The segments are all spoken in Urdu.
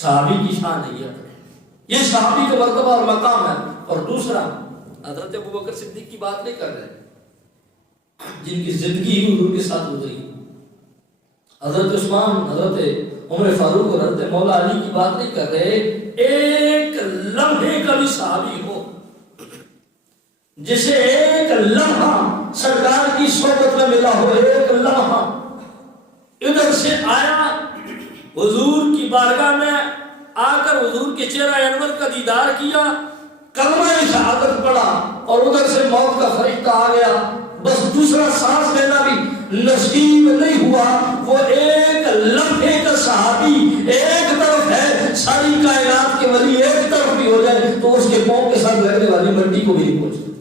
صحابی کی شان ہے یہ صحابی کا مرتبہ اور مقام ہے. اور دوسرا حضرت ابوبکر صدیق کی بات نہیں کر رہے جن کی زندگی ہی حضور کے ساتھ گزری. حضرت عثمان، حضرت عمر فاروق اور حضرت مولا علی کی بات نہیں کر رہے. ایک لمحے کا بھی صحابی ہو جسے ایک لمحہ سرکار کی صحبت میں ملا ہو، ایک لمحہ ادھر سے آیا حضور کی بارگاہ میں آ کر حضور کے چہرہ انور کا دیدار کیا، کلمہ شہادت پڑھا اور ادھر سے موت کا فرشتہ آ گیا، بس دوسرا سانس لینا بھی نصیب نہیں ہوا. وہ ایک لمحے کا صحابی ایک طرف ہے، ساری کائنات کے ولی ایک طرف بھی ہو جائے تو اس کے پاؤں کے ساتھ لگنے والی مٹی کو بھی نہیں پہنچتی.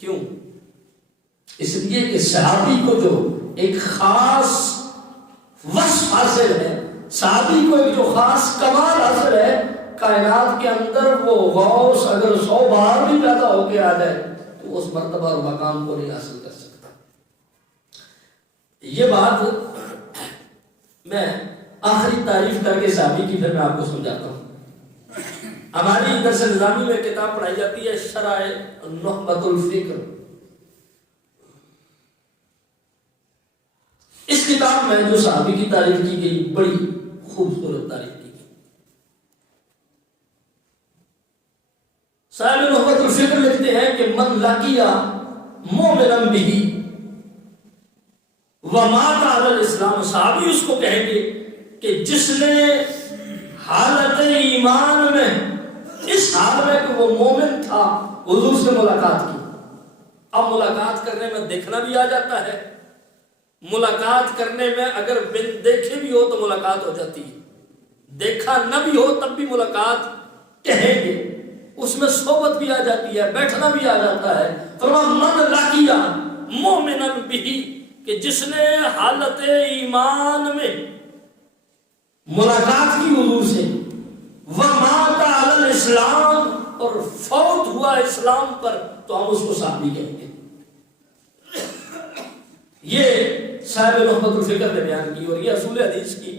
کیوں؟ اس لیے کہ صحابی کو جو ایک خاص وصف حاصل ہے، صحابی کو ایک جو خاص کمال حاصل ہے، کائنات کے اندر وہ غوث اگر 100 بار بھی پیدا ہو کے آ جائے تو اس مرتبہ اور مقام کو نہیں حاصل کر سکتا. یہ بات میں آخری تعریف کر کے صحابی کی پھر میں آپ کو سمجھاتا ہوں. ہماری درس نظامی میں کتاب پڑھائی جاتی ہے شرح نخبۃ الفکر. اس کتاب میں جو صحابی کی تعریف کی گئی بڑی خوبصورت تعریف کی گئی. صاحب نخبۃ الفکر لکھتے ہیں کہ من لقیا مومنا بہ ومات علی الاسلام، صحابی اس کو کہیں گے کہ جس نے حالت ایمان میں اس حال میں کہ وہ مومن تھا حضور سے ملاقات کی. اب ملاقات کرنے میں دیکھنا بھی آ جاتا ہے، ملاقات کرنے میں اگر بن دیکھے بھی ہو تو ملاقات ہو جاتی ہے، دیکھا نہ بھی ہو تب بھی ملاقات کہیں گے، اس میں صحبت بھی آ جاتی ہے، بیٹھنا بھی آ جاتا ہے. فرمایا من لقیا مومنا بہ، کہ جس نے حالت ایمان میں ملاقات کی حضور سے، ومات علی الاسلام، اور فوت ہوا اسلام پر، تو ہم اس کو صحابی کہیں گے. یہ صاحب نخبۃ الفکر نے بیان کی. اور یہ اصول حدیث کی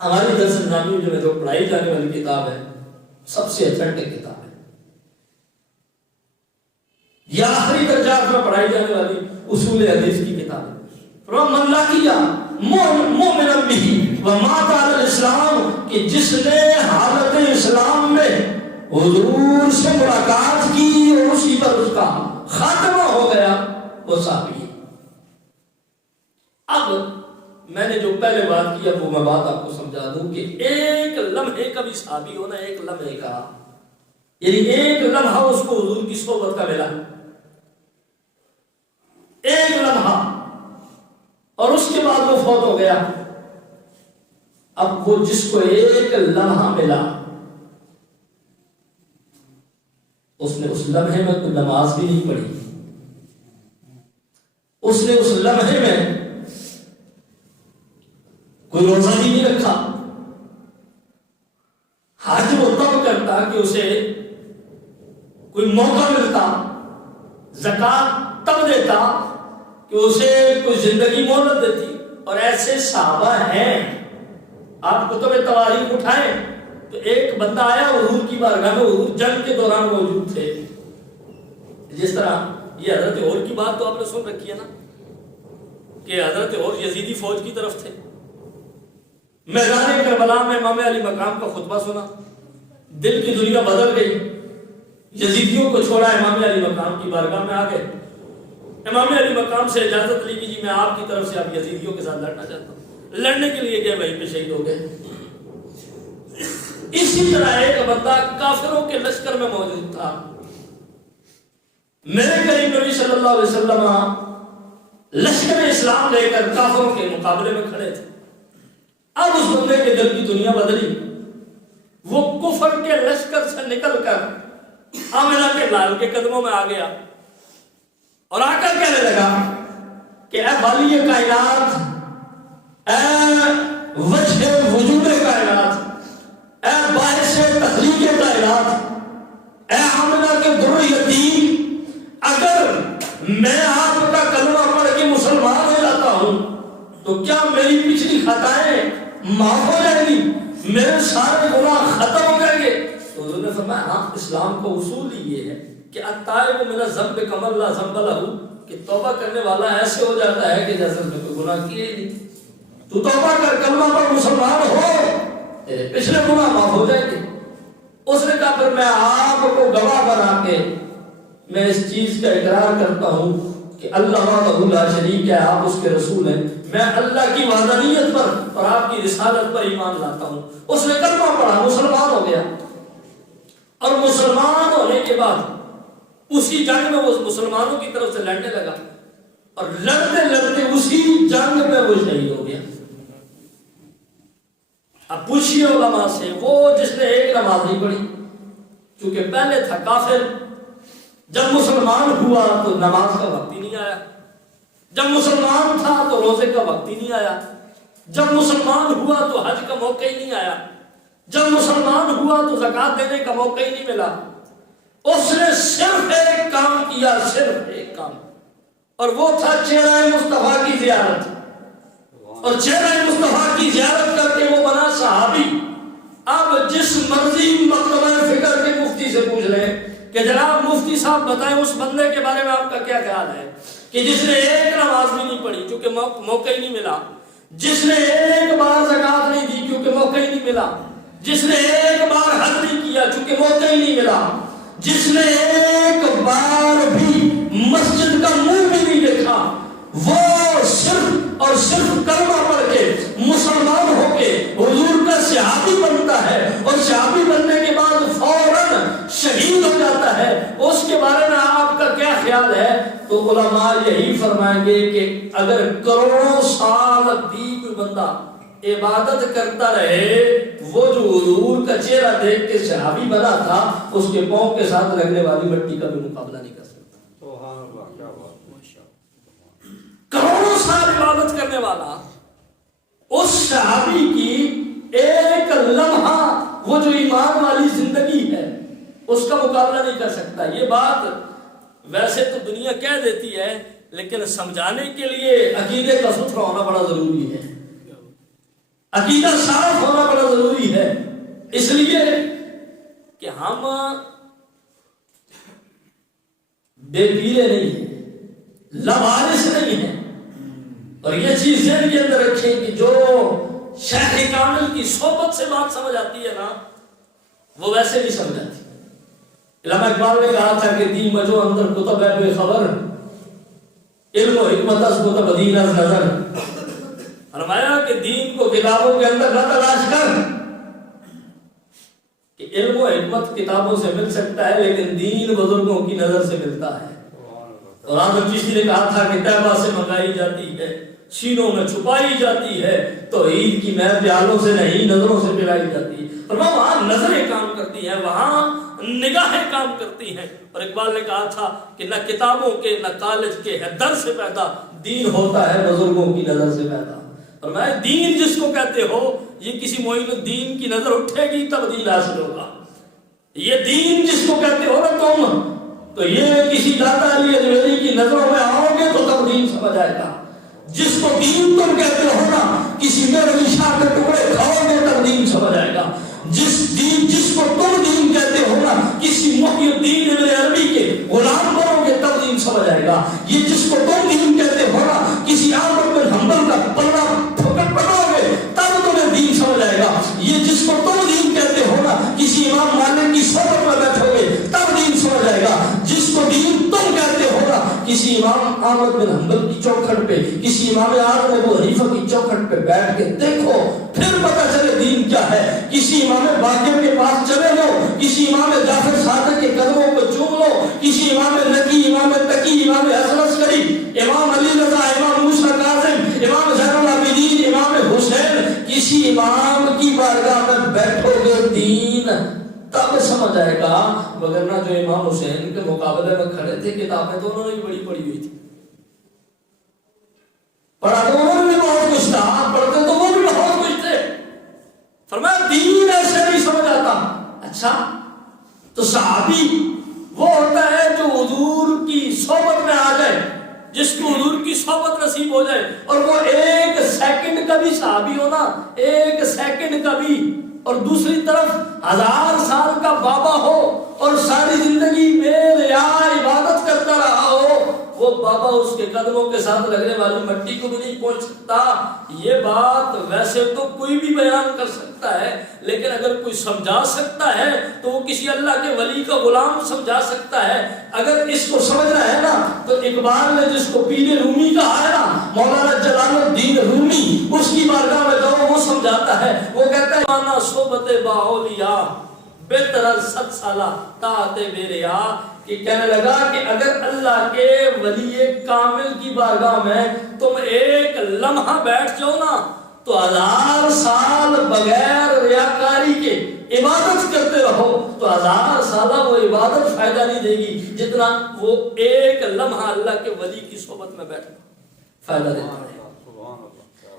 ہماری درس نظامی میں جو پڑھائی جانے والی کتاب ہے سب سے اتھینٹک کتاب ہے. یہ آخری درجات میں پڑھائی جانے والی اصول حدیث کی کتاب ہے. من لقیا مومنا بہ ومات علی الاسلام، کہ جس نے حالت اسلام میں حضور سے ملاقات کی اور اسی پر اس کا خاتمہ ہو گیا، وہ صحابی ہے. اب میں نے جو پہلے بات کی اب وہ میں بات آپ کو سمجھا دوں کہ ایک لمحے کا بھی صحابی ہونا، ایک لمحے کا یعنی ایک لمحہ اس کو حضور کی صحبت کا ملا، ایک لمحہ، اور اس کے بعد وہ فوت ہو گیا. اب وہ جس کو ایک لمحہ ملا اس نے اس لمحے میں کوئی نماز بھی نہیں پڑھی، اس نے اس لمحے میں کوئی روزہ بھی نہیں رکھا. حج وہ تب کرتا کہ اسے کوئی موقع ملتا، زکات تب دیتا کہ اسے کوئی زندگی مہلت دیتی. اور ایسے صحابہ ہیں، آپ کتب تواریخ اٹھائیں تو ایک بندہ آیا حضور کی بارگاہ میں، حضور جنگ کے دوران موجود تھے. جس طرح یہ حضرت اور کی بات تو آپ نے سن رکھی ہے نا کہ حضرت اور یزیدی فوج کی طرف تھے. میدان کربلا میں امام علی مقام کا خطبہ سنا، دل کی دنیا بدل گئی، یزیدیوں کو چھوڑا، امام علی مقام کی بارگاہ میں آ گئے. امام علی مقام سے اجازت لی کہ جی میں آپ کی طرف سے آپ یزیدیوں کے ساتھ لڑنا چاہتا ہوں. لڑنے کے لیے گئے، وہیں پہ شہید ہو گئے. اسی طرح ایک بندہ کافروں کے لشکر میں موجود تھا. میرے کریم نبی صلی اللہ علیہ وسلم لشکر اسلام لے کر کافروں کے مقابلے میں کھڑے تھے. اب اس بندے کے دل کی دنیا بدلی، وہ کفر کے لشکر سے نکل کر آمنہ کے لال کے قدموں میں آ گیا اور آ کر کہنے لگا کہ اے والی کائنات، اے وجہ وجود کائنات، اے باعث تخلیق کائنات، اے آمنہ کے در یتیم، اگر میں آپ کا کلمہ پڑھ کے مسلمان ہو جاتا ہوں تو کیا میری پچھلی خطائیں معاف ہو جائے گی، میرے سارے گناہ ختم ہو جائیں گے۔ تو حضور نے فرمایا ہاں، اسلام کا اصول ہی یہ ہے کہ التائب من الذنب کمن لا ذنب لہ، کہ توبہ کرنے والا ایسے ہو جاتا ہے کہ جیسے اس نے کوئی گناہ کیے ہی نہیں۔ تو توبہ کر، کلمہ پر مسلمان ہو، تیرے پچھلے گناہ معاف ہو جائیں گے۔ اس نے کہا پھر میں آپ کو گواہ بنا کے میں اس چیز کا اقرار کرتا ہوں کہ اللہ وحدہ لا شریک ہے، آپ اس کے رسول ہیں، میں اللہ کی وحدانیت پر اور آپ کی رسالت پر ایمان لاتا ہوں۔ اس نے کلمہ پڑھا، مسلمان ہو گیا، اور مسلمان ہونے کے بعد اسی جنگ میں وہ مسلمانوں کی طرف سے لڑنے لگا، اور لڑتے لڑتے اسی جنگ میں وہ شہید ہو گیا۔ اب پوچھئے علماء سے، وہ جس نے ایک نماز نہیں پڑھی، کیونکہ پہلے تھا کافر، جب مسلمان ہوا تو نماز کا وقت ہی نہیں آیا، جب مسلمان تھا تو روزے کا وقت ہی نہیں آیا، جب مسلمان ہوا تو حج کا موقع ہی نہیں آیا، جب مسلمان ہوا تو زکوٰۃ دینے کا موقع ہی نہیں ملا۔ اس نے صرف ایک کام کیا، صرف ایک کام، اور وہ تھا چہرہ مصطفیٰ کی زیارت، اور چہرہ مصطفیٰ کی زیارت کر کے وہ بنا صحابی۔ اب جس مرضی مکتبہ فکر کے مفتی سے پوچھ لیں کہ جناب مفتی صاحب بتائیں اس بندے کے بارے میں آپ کا کیا خیال ہے کہ جس نے ایک نماز بھی نہیں پڑھی کیونکہ موقع ہی نہیں ملا، جس نے ایک بار زکوٰۃ نہیں دی کیونکہ موقع ہی نہیں ملا، جس نے ایک بار حج نہیں کیا کیونکہ موقع ہی نہیں ملا، جس نے ایک بار بھی مسجد کا منہ بھی نہیں دیکھا، وہ صرف اور صرف کلمہ پڑھ کے مسلمان ہو کے حضور کا صحابی بنتا ہے، اور صحابی بننے کے بعد فوراً شہید ہو جاتا ہے، اس کے بارے میں آپ کا کیا خیال ہے؟ تو علماء یہی فرمائیں گے کہ اگر کروڑوں سال بھی کوئی بندہ عبادت کرتا رہے، وہ جو حضور کا چہرہ دیکھ کے صحابی بنا تھا، اس کے پاؤں کے ساتھ لگنے والی مٹی کا بھی مقابلہ نہیں کر سکتا۔ کروڑوں سال عبادت کرنے والا اس صحابی کی ایک لمحہ، وہ جو ایمان والی زندگی ہے، اس کا مقابلہ نہیں کر سکتا۔ یہ بات ویسے تو دنیا کہہ دیتی ہے، لیکن سمجھانے کے لیے عقیدے کا ستھرا ہونا بڑا ضروری ہے، عقیدہ صاف ہونا بڑا ضروری ہے، اس لیے کہ ہم بے پیلے نہیں ہیں، لوارث نہیں ہیں، اور یہ چیز ذہن کے اندر رکھیں کہ جو شیخ کامل کی صحبت سے بات سمجھ آتی ہے نا، وہ ویسے نہیں سمجھ آتی۔ علامہ اقبال نے کہا تھا کہ دی مجو اندر کتب ہے بے خبر، علم و حکمت از کتب دین از نظر۔ فرمایا کہ دین کو کتابوں کے اندر نہ تلاش کر، کہ علم و حکمت کتابوں سے مل سکتا ہے لیکن دین بزرگوں کی نظر سے ملتا ہے۔ اور آدم چشتی نے کہا تھا کہ طیبہ سے منگائی جاتی ہے، سینوں میں چھپائی جاتی ہے، توحید کی مہر پیالوں سے نہیں نظروں سے پلائی جاتی ہے۔ اور وہاں نظریں کام کرتی ہیں، وہاں نگاہیں کام کرتی ہیں۔ اور اقبال نے کہا تھا کہ نہ کتابوں کے نہ کالج کے ہے در سے پیدا، دین ہوتا ہے بزرگوں کی نظر سے پیدا۔ اور میں دین جس کو کہتے ہو، یہ کسی معین الدین کی نظر اٹھے گی تب دین حاصل ہوگا۔ یہ دین جس کو کہتے ہو نا تم، تو یہ کسی داتا علی اجمیری کی نظروں میں آؤ گے تو تب دین سمجھ آئے گا۔ جس کو دین تم کہتے ہو نا، کسی میرے شاہ کے ٹکڑے کھاؤ گے تب دین سمجھ آئے گا۔ جس کو تم دین کہتے ہو نا، کسی محی الدین ابن عربی کے غلام بنو گے تب دین سمجھ آئے گا۔ یہ جس کو تم دین کہتے ہو نا، کسی احمد بن حنبل کا پلڑا پکڑو گے تب تمہیں دین سمجھ آئے گا۔ یہ جس کو تم دین کہتے ہو نا، کسی امام مالک کی صحبت میں بیٹھو گے تب دین سمجھ آئے گا۔ جس کو دین تم کہتے ہو نا، کسی امام احمد بن حنبل کی چوکھٹ پہ، کسی امام اعظم ابو حنیفہ کی چوکھٹ پہ بیٹھ کے دیکھو، پھر پتہ چلے دین کیا ہے۔ کسی امام باقر کے پاس چلے لو، کسی امام جعفر صادق کے قدموں کو چوم لو، کسی امام نقی، امام تقی، امام حسن عسکری، امام علی رضا، امام موسیٰ کاظم، امام زین العابدین، امام حسین، کسی امام کی بارگاہ میں بیٹھو گے دین تب سمجھ آئے گا۔ وگرنہ جو امام حسین کے مقابلے میں کھڑے تھے، کتابیں تو انہوں نے بڑی پڑھی ہوئی تھی، پڑھا تو انہوں نے بھی بہت کچھ تھا، پڑھتے تو وہ بھی بہت کچھ تھے۔ فرمایا دین ایسے نہیں سمجھ آتا۔ اچھا تو صحابی وہ ہوتا ہے جو حضور کی صحبت میں آ جائے، جس کو حضور کی صحبت نصیب ہو جائے اور وہ ایک سیکنڈ کا بھی صحابی ہو نا، ایک سیکنڈ کا بھی، اور دوسری طرف 1000 سال کا بابا ہو اور ساری زندگی بے ریا عبادت کرتا رہا ہو، وہ بابا اس کے قدموں کے ساتھ لگنے والی مٹی کو بھی نہیں پہنچ سکتا۔ یہ بات ویسے تو کوئی بھی بیان کر سکتا ہے، لیکن اگر کوئی سمجھا سکتا ہے تو وہ کسی اللہ کے ولی کا غلام سمجھا سکتا ہے۔ اگر اس کو سمجھنا ہے نا تو اقبال نے جس کو پیر رومی کہا ہے نا، مولانا جلال الدین رومی، اس کی بارگاہ میں جاؤ، وہ سمجھاتا ہے۔ وہ کہتا ہے مانا صحبت باولیاء بہتر 7 سالہ طاعت بے ریا، کہ کہنے لگا کہ اگر اللہ کے ولی کامل کی بارگاہ میں تم ایک لمحہ بیٹھ جاؤ نا تو 1000 سال بغیر ریاکاری کے عبادت کرتے رہو تو 1000 سالہ وہ عبادت فائدہ نہیں دے گی جتنا وہ ایک لمحہ اللہ کے ولی کی صحبت میں بیٹھنا فائدہ دیتا ہے۔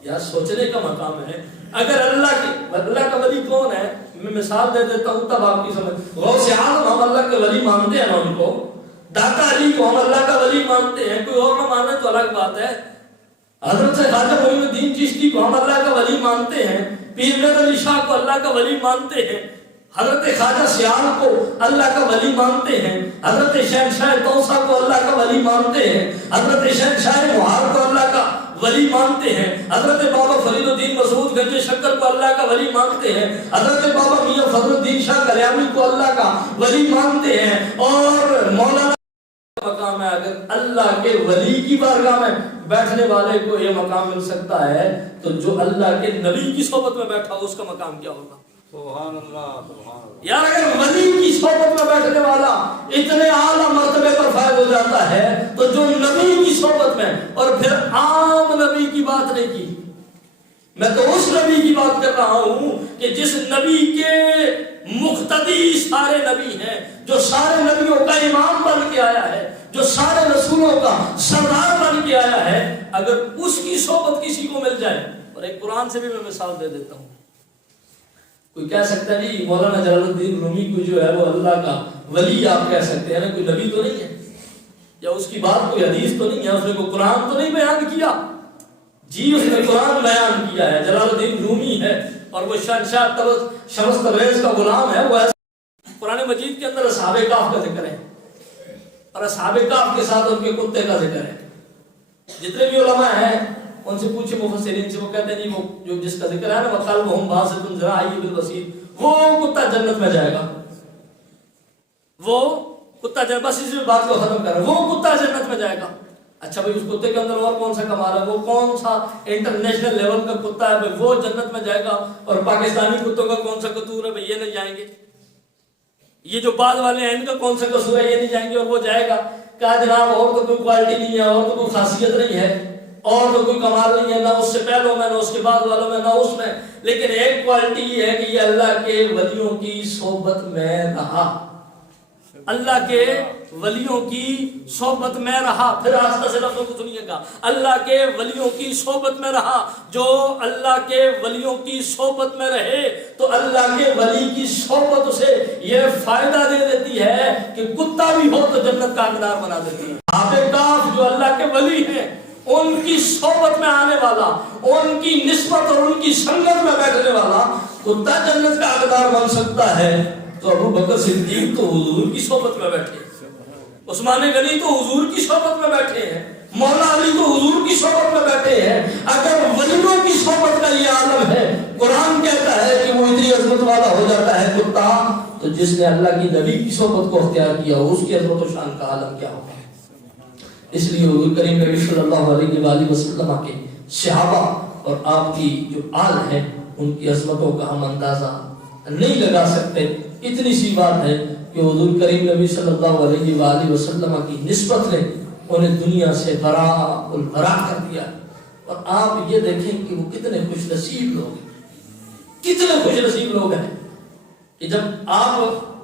یا سوچنے کا مقام ہے۔ اگر اللہ کا ولی کون ہے، میں مثال دے دیتا ہوں تب آپ کی سمجھ۔ غوث اعظم ہم اللہ کے ولی مانتے ہیں نا، ان کو داتا علی کو ہم اللہ کا ولی مانتے ہیں، کوئی اور نہ مانے تو الگ بات ہے۔ حضرت خواجہ معین الدین چشتی کو ہم اللہ کا ولی مانتے ہیں، پیر میر علی شاہ کو اللہ کا ولی مانتے ہیں، حضرت خواجہ سیال کو اللہ کا ولی مانتے ہیں، حضرت شہنشاہ توسا کو اللہ کا ولی مانتے ہیں، حضرت شہنشاہ مہار کو اللہ کا ولی مانتے ہیں، حضرت بابا فرید الدین مسعود گنج شکر کو اللہ کا ولی مانتے ہیں، حضرت بابا میاں فضل الدین شاہ کلیامی کو اللہ کا ولی مانتے ہیں، اور مولانا مقام ہے۔ اگر اللہ کے ولی کی بارگاہ میں بیٹھنے والے کو یہ مقام مل سکتا ہے تو جو اللہ کے نبی کی صحبت میں بیٹھا ہو اس کا مقام کیا ہوگا؟ سبحان اللہ سبحان اللہ۔ یار اگر ولی کی صحبت میں بیٹھنے والا اتنے اعلیٰ مرتبے پر فائز ہو جاتا ہے تو جو نبی کی صحبت میں، اور پھر عام نبی کی بات نہیں کی، میں تو اس نبی کی بات کر رہا ہوں کہ جس نبی کے مقتدی سارے نبی ہیں، جو سارے نبیوں کا امام بن کے آیا ہے، جو سارے رسولوں کا سردار بن کے آیا ہے، اگر اس کی صحبت کسی کو مل جائے، اور ایک قرآن سے بھی میں مثال دے دیتا ہوں۔ کوئی کہہ سکتا ہے جی مولانا جلال الدین رومی کو جو ہے وہ اللہ کا ولی آپ کہہ سکتے ہیں نا، کوئی نبی تو نہیں ہے، یا اس کی بات کوئی حدیث تو نہیں ہے، اس نے کوئی قرآن تو نہیں بیان کیا؟ جی اس نے قرآن بیان کیا ہے، جلال الدین رومی ہے اور وہ شہنشاہ شمس تبریز کا غلام ہے۔ وہ قرآن مجید کے اندر اصحاب کہف کا ذکر ہے، اور اصحاب کہف کے ساتھ ان کے کتے کا ذکر ہے۔ جتنے بھی علماء ہیں ان سے پوچھے مفسرین سے، وہ کہتے ہیں جی وہ جو جس کا ذکر ہے نا وَقَلْبُهُمْ بَاسِطٌ ذِرَاعَیْهِ بِالْوَسِيدِ، وہ کتا جنت میں جائے گا، وہ کتا جنت، بس اس بات کو ختم کر رہا ہے، وہ کتا جنت میں جائے گا۔ اچھا بھائی اس کتے کے اندر اور کون سا کمال ہے، وہ کون سا انٹرنیشنل لیول کا کتا ہے بھائی وہ جنت میں جائے گا، اور پاکستانی کتوں کا کون سا قصور ہے بھائی یہ نہیں جائیں گے، یہ جو بعد والے ہیں ان کا کون سا قصور ہے یہ نہیں جائیں گے، اور وہ جائے گا۔ کہا جناب اور تو کوئی کوالٹی نہیں ہے، اور تو کوئی خاصیت نہیں ہے، اور تو کوئی کمال نہیں ہے، نہ اس سے پہلوں میں، نہ اس کے بعد والوں میں، نہ اس میں، لیکن ایک کوالٹی یہ ہے کہ یہ اللہ کے ولیوں کی صحبت میں رہا، اللہ کے ولیوں کی صحبت میں رہا۔ پھر آستہ سے لفظوں کو سنیے گا، اللہ کے ولیوں کی صحبت میں رہا۔ جو اللہ کے ولیوں کی صحبت میں رہے تو اللہ کے ولی کی صحبت اسے یہ فائدہ دے دیتی ہے کہ کتا بھی ہو تو جنت کا حقدار بنا دیتی ہے۔ اصحاب کہف جو اللہ کے ولی ہیں ان کی صحبت میں آنے والا، ان کی نسبت اور ان کی سنگت میں بیٹھنے والا کتا جنت کا حقدار بن سکتا ہے۔ تو ابو بکر صدیق تو حضور کی صحبت میں بیٹھے، عثمان غنی تو حضور کی صحبت میں بیٹھے ہیں، مولا علی تو حضور کی صحبت میں بیٹھے ہیں۔ اگر ولیوں کی صحبت کا یہ عالم ہے، قرآن کہتا ہے کہ وہ اتنی عظمت والا ہو جاتا ہے کتا، تو جس نے اللہ کی نبی کی صحبت کو اختیار کیا اس کی عظمت و شان کا عالم کیا ہوگا۔ اس لیے حضور کریم نبی صلی اللہ علیہ وآلہ وسلم کے صحابہ اور آپ کی جو آل ہے ان کی عظمتوں کا ہم اندازہ نہیں لگا سکتے۔ اتنی سی بات ہے کہ حضور کریم نبی صلی اللہ علیہ وآلہ وسلم کی نسبت نے انہیں دنیا سے براء البراء کر دیا، اور آپ یہ دیکھیں کہ وہ کتنے خوش نصیب لوگ ہیں، کتنے خوش نصیب لوگ ہیں کہ جب آپ